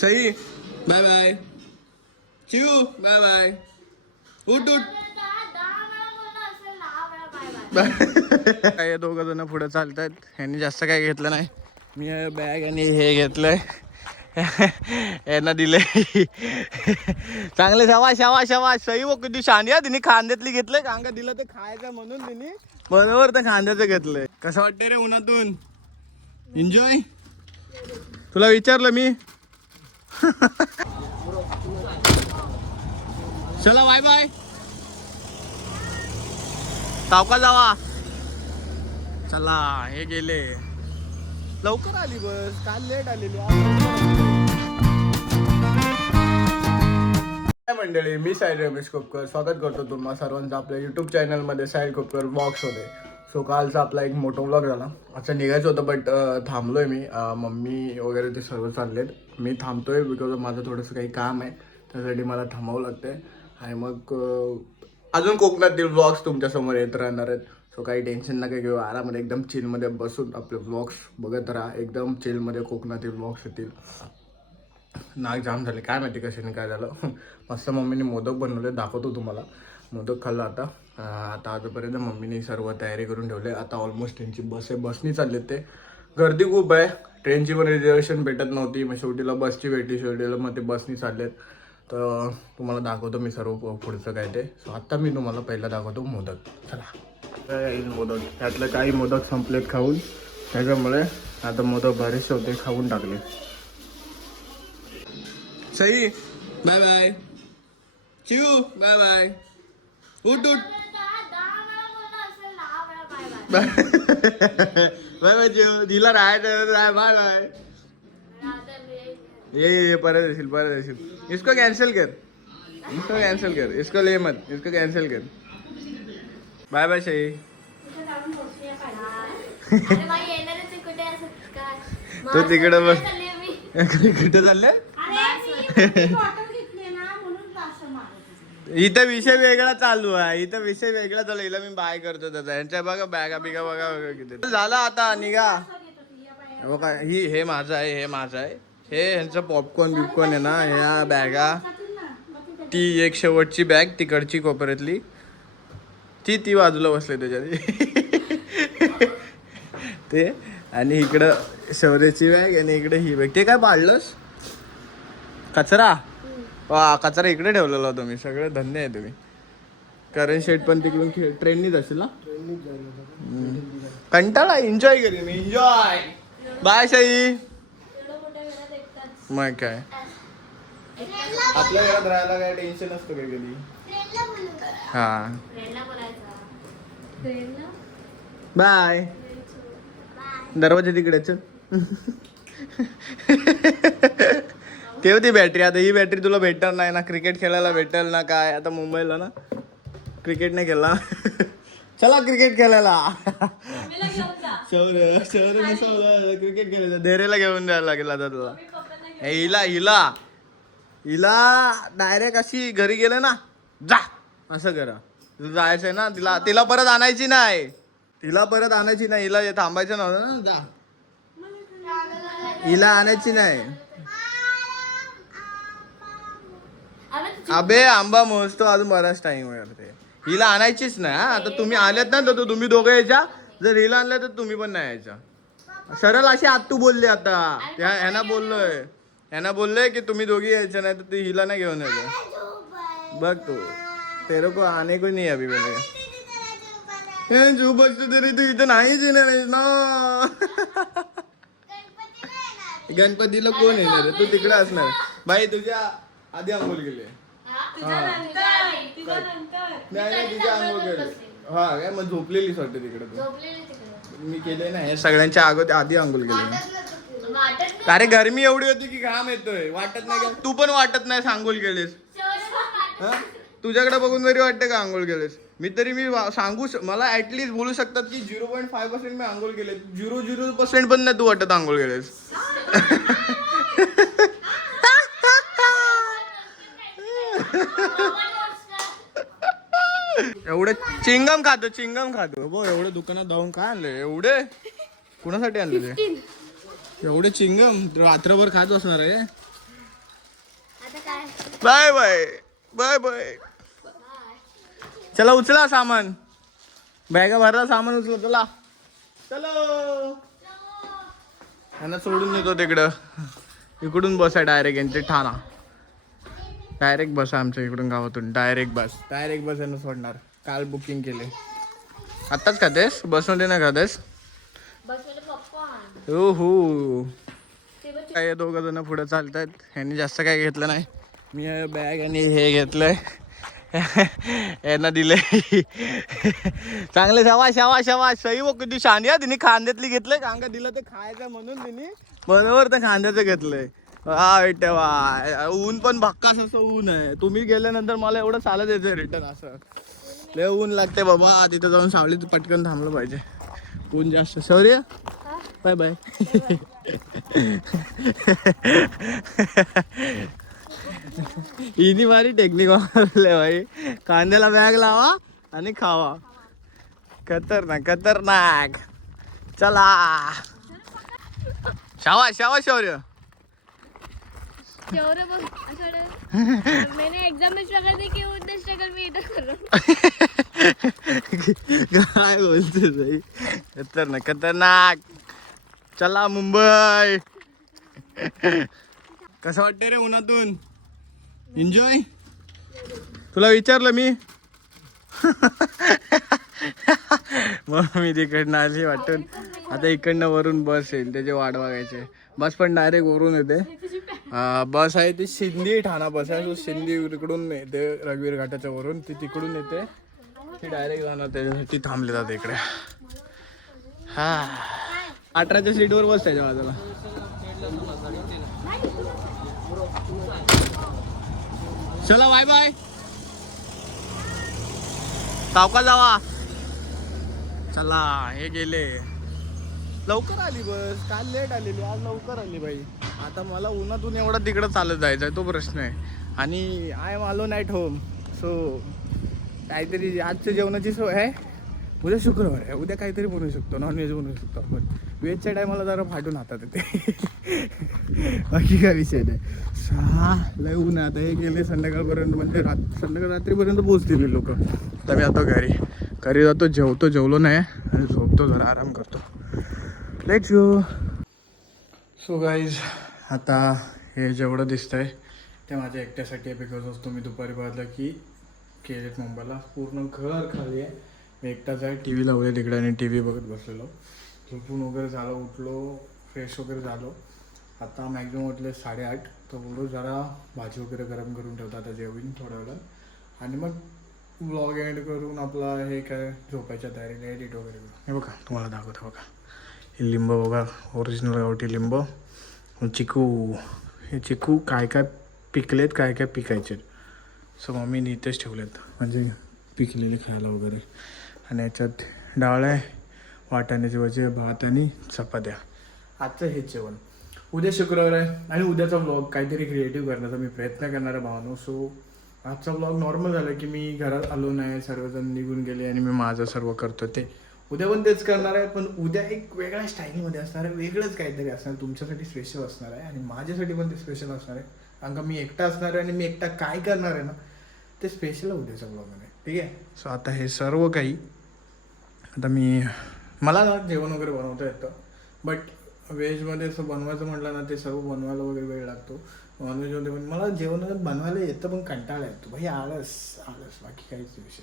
Sai bye bye. Chiu bye bye. उठ उठ. काय दोघं जण पुढे चालतात. ह्यांनी जास्त काय घेतलं नाही. मी बॅग आणि हे घेतलंय. यांना दिले चांगले. शवा शवा शवा. सई व किती शांडी आहे. तिने खांद्यातली घेतलंय. कांगा दिलं ते खायचं म्हणून तिने बरोबर तर खांद्याचं घेतलंय. कसं वाटतंय रे उन्हातून. एन्जॉय. तुला विचारलं मी. चला बाय बाय. सावका जावा. चला हे गेले. लवकर आली बस. काल लेट आलेली. मंडळी, मी साहिल रमेश कोपकर स्वागत करतो तुम्हा सर्वांचं आपल्या यूट्यूब चॅनलमध्ये साहिल कोपकर व्लॉग्समध्ये. सो कालचा आपला एक मोठा व्लॉग झाला. अच्छा निघायचं होतं बट थांबलोय मी. मम्मी वगैरे ते सर्व चाललेत. मी थांबतोय बिकॉज माझं थोडंसं काही काम आहे. त्यासाठी मला थांबावं लागतंय. आणि मग अजून कोकणातील व्लॉग्स तुमच्यासमोर येत राहणार आहेत. सो काही टेन्शन नका घेऊ. आरामध्ये एकदम चिलमध्ये बसून आपले व्लॉग्स बघत राहा. एकदम चिलमध्ये कोकणातील व्लॉग्स येतील. नाक जाम झाले काय माहिती कशाने काय झालं. मस्त मम्मीने मोदक बनवले. दाखवतो तुम्हाला. मोदक खाल्ला आता. आतापर्यंत मम्मीने सर्व तयारी करून ठेवले. आता ऑलमोस्ट ट्रेनची बस आहे. बसनी चालले ते. गर्दी खूप आहे. ट्रेनची पण रिझर्वेशन भेटत नव्हती. मग शेवटीला बसची भेटली. शेवटीला मग ते बसनी चाललेत. तर तुम्हाला दाखवतो मी सर्व पुढचं काय ते. सो आत्ता मी तुम्हाला पहिला दाखवतो मोदक. चला मोदक. त्यातलं काही मोदक संपलेत खाऊन. त्याच्यामुळे आता मोदक बरेचसे होते खाऊन टाकले. Sai bye bye. Chiu bye bye. उठ उठ. Bye bye Chiu. दिला राहायचं. Bye bye. ये परत येशील परत येशील. इसको कॅन्सल कर. इसको कॅन्सल कर. इसको ले मत. इसको कॅन्सल कर. Bye bye Sai. तू तिकडे बस. कुठे चालले. इथं विषय वेगळा चालू आहे. इथं विषय वेगळा चालू. हिला मी बाय करतो त्याचा. यांच्या बघा बॅगा बिगा बघा बघा किती झालं. आता निघा बघा. हे माझं आहे. हे माझं आहे. हे ह्यांचं पॉपकॉर्न बिपकॉर्न आहे ना. ह्या बॅगा. ती एक शेवटची बॅग तिकडची कोपऱ्यातली ती बाजूला बसले त्याच्यात ते. आणि इकडं शौर्याची बॅग आणि इकडे ही बॅग. ते काय पाडलंस. कचरा. वा कचरा इकडे ठेवलेला होता मी. सगळे धन्य आहे तुम्ही. करण शेट पण तिकडून ट्रेननीच असेल ना. कंटाळा. एन्जॉय करेन. एन्जॉय. बाय शाई. मग काय आपल्या घरात राहायला काय टेन्शन असतं काय कधी. हा बाय. दरवाजा तिकडेच ठेव ती बॅटरी. आता ही बॅटरी तुला भेटणार नाही ना. क्रिकेट खेळायला भेटेल ना काय. आता मुंबईला ना क्रिकेट नाही खेळला. चला क्रिकेट खेळायला. शौर्य क्रिकेट खेळायचं. धैर्याला घेऊन द्यायला लागेल आता तुला. हिला डायरेक्ट अशी घरी गेलं ना जा असं करा. जायचंय ना तिला परत आणायची नाही. हिला थांबायचं नव्हतं ना. जा. हिला आणायची नाही. अबे आंबा मोजतो अजून बराच टाइम करते. हिला आणायचीच नाही. आता तुम्ही आल्यात ना तर तुम्ही दोघं यायच्या. जर हिला आणलं तर तुम्ही पण नाही यायच्या. सरळ अशी आत्तू बोलले. आता ह्यांना बोललोय की तुम्ही दोघी यायचं नाही तर हिला नाही घेऊन यायचं. बघ तू तेरे को आने को नाही अभी मैंने जो बसतो तरी तू इथं नाहीच येणार ना. गणपतीला कोण येणार आहे. तू तिकडे असणार. बाई तुझ्या आधी आंघोळ गेले. नाही तिच्या आंघोळ गेले. हा काय मग झोपलेलीच वाटते तिकडे. मी केले नाही सगळ्यांच्या आधी आंघोळ गेले. अरे गरमी एवढी होती की घाम येतोय. वाटत नाही. तू पण वाटत नाही आंघोळ गेलेस. तुझ्याकडे बघून तरी वाटतं का आंघोळ केलेस. मी सांगू मला ऍटलीस्ट बोलू शकतात की 0.5% मी आंघोळ केले. 0.0% पण नाही तू वाटत आंघोळ केलेस. एवढे चिंगम खातो बो. एवढे दुकानात जाऊन काय आणले. एवढे कुणासाठी आणले ते. एवढे चिंगम रात्रभर खात असणार आहे. Bye bye bye bye. चला उचला सामान, बॅगा भरला सामान उचला. चला चलो. यांना सोडून देतो तिकडं. इकडून बस आहे डायरेक्ट यांचे ठाणा. डायरेक्ट बस आहे आमच्या इकडून गावातून. डायरेक्ट बस यांना सोडणार. काल बुकिंग केले. आत्ताच खातेस बसमध्ये नाही खातेस? हो हो. काय दोघं जण पुढे चालतात. ह्यांनी जास्त काय घेतलं नाही. मी बॅग आणि हे घेतलंय. यांना दिले चांगले. शाबाश शाबाश शाबाश. सही वो किती शांती. तिने खांद्यातली घेतलंय. कांगा दिलं ते खायचं म्हणून तिने बरोबर तर खांद्याचं घेतलंय. हा तेव्हा ऊन पण भक्कास असं ऊन आहे. तुम्ही गेल्यानंतर मला एवढं चालत यायचं रिटर्न. असं लय ऊन लागते बाबा. तिथं जाऊन सावलीत पटकन थांबलं पाहिजे. ऊन जास्त. शौर्य बाय बाय. इनी भारी टेक्निक वापरले भाई. कांद्याला बॅग लावा आणि खावा. खतरनाक खतरनाक. चला शाबाश शाबाश शौर्य. मैंने एग्जाम में स्ट्रगल नहीं किया, उतना स्ट्रगल मैं इधर कर रहा हूँ. काय बोलते भाई. खतरनाक खतरनाक. चला मुंबई. कसं वाटते रे उन्हातून? एन्जॉय. तुला विचारलं मी. मग मी तिकडनं आली वाटून. आता इकडनं वरून बस येईल. त्याचे वाट बघायचे. बस पण डायरेक्ट वरून येते. बस आहे ती शिंदी ठाणा बस आहे. शिंदी इकडून येते रघुवीर घाटाच्या वरून. ती तिकडून येते. ती डायरेक्ट जाणार. त्याच्यासाठी थांबले जाते इकडे. हा 18च्या सीटवर बस त्याच्या बाजूला. चला बाय बाय. सावका जावा. चला हे गेले. लवकर आली बस. काल लेट आलेली, आज लवकर आली बाई. आता मला उन्हातून एवढा तिकडं चालत जायचं आहे तो प्रश्न आहे. आणि I am alone at home. So काहीतरी आजच्या जेवणाची सोय आहे. उद्या शुक्रवार आहे. उद्या काहीतरी बनवू शकतो. नॉनव्हेज बनवू शकतो आपण. व्हेजच्या टायमाला जरा फाटून हातात येते. बाकी काय विषय नाही. लय ऊन आहे. आता हे गेले संध्याकाळपर्यंत. म्हणजे संध्याकाळ रात्रीपर्यंत पोहोचतील लोक. तर मी आता घरी जातो. जेवलो नाही आणि झोपतो. जरा आराम करतो. Let's go. सो गाईज आता हे जेवढं दिसतंय ते माझ्या एकट्यासाठी आहे. बिकॉज ऑफ तुम्ही दुपारी पाहिलं की केलेत मुंबईला. पूर्ण घर खाली आहे. मी एकटाच आहे. टी व्ही लावले तिकडे आणि टी व्ही बघत बसलेलो. झोपून वगैरे झालं. उठलो फ्रेश वगैरे झालो. आता मॅक्झिमम वाटले 8:30. तर बोलू जरा भाजी वगैरे गरम करून ठेवतो. आता जेवीन थोड्या वेळात आणि मग ब्लॉग एंड करून आपला हे काय झोपायच्या तयारीला एडिट वगैरे करून. हे बघा तुम्हाला दाखवतो. बघा हे लिंबू बघा. ओरिजिनल गावठी लिंबू. चिकू. हे चिकू काय काय पिकलेत काय काय पिकायचे. सो मम्मीने इथेच ठेवलेत म्हणजे पिकलेले खायला वगैरे. आणि याच्यात डाळ आहे, वाटाण्याची भाजी, भात आणि चपात्या. आजचं हेच जेवण. उद्या शुक्रवार आहे आणि उद्याचा व्लॉग काहीतरी क्रिएटिव्ह करण्याचा मी प्रयत्न करणार आहे भावानो. सो आजचा व्लॉग नॉर्मल झाला की मी घरात आलो नाही, सर्वजण निघून गेले आणि मी माझं सर्व करतो ते. उद्या पण तेच करणार आहे. पण उद्या एक वेगळ्या स्टाईलमध्ये असणार आहे. वेगळंच काहीतरी असणार. तुमच्यासाठी स्पेशल असणार आहे आणि माझ्यासाठी पण ते स्पेशल असणार आहे. कारण का मी एकटा असणार आहे आणि मी एकटा काय करणार आहे ना ते स्पेशल उद्याच्या ब्लॉगमध्ये. ठीक आहे. सो आता हे सर्व काही आता मला ना जेवण वगैरे बनवता येतं. बट व्हेजमध्ये असं बनवायचं म्हटलं ना ते सर्व बनवायला वगैरे वेळ लागतो. नॉनव्हेजमध्ये पण मला जेवण बनवायला येतं पण कंटाळा येतो भाई. आळस बाकी काहीच विषय.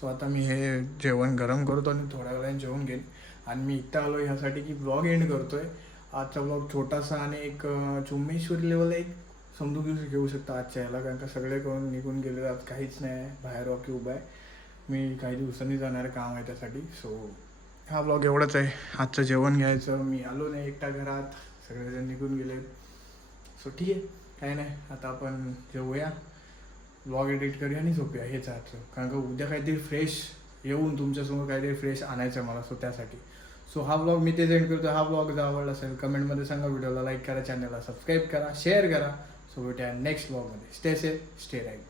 सो आता मी हे जेवण गरम करतो आणि थोड्या वेळाने जेवण घेईन. आणि मी इथं आलो ह्यासाठी की ब्लॉग एंड करतो आहे. आजचा ब्लॉग छोटासा आणि एक चुम्मेश्वरी लेवल एक समजून घेऊ शकता आजच्या ह्याला. कारण का सगळे करून निघून गेले. आज काहीच नाही आहे. बाहेर रॉकी उभा आहे. मी काही दिवसांनी जाणारं काम आहे त्यासाठी. सो हा ब्लॉग एवढंच आहे. आजचं जेवण घ्यायचं. मी आलो नाही एकटा घरात. सगळेजण निघून गेले. सो ठीक आहे काय नाही. आता आपण जेवूया, ब्लॉग एडिट करूया आणि झोपूया. हेच आजचं. कारण का उद्या काहीतरी फ्रेश येऊन तुमच्यासमोर काहीतरी फ्रेश आणायचं आहे मला. सो त्यासाठी सो हा ब्लॉग मी तेच एंड करतो. हा ब्लॉग जर आवडला असेल कमेंटमध्ये सांगा. व्हिडिओला लाईक करा, चॅनलला सबस्क्राईब करा, शेअर करा. सो भेटूया नेक्स्ट ब्लॉगमध्ये. Stay safe, stay right.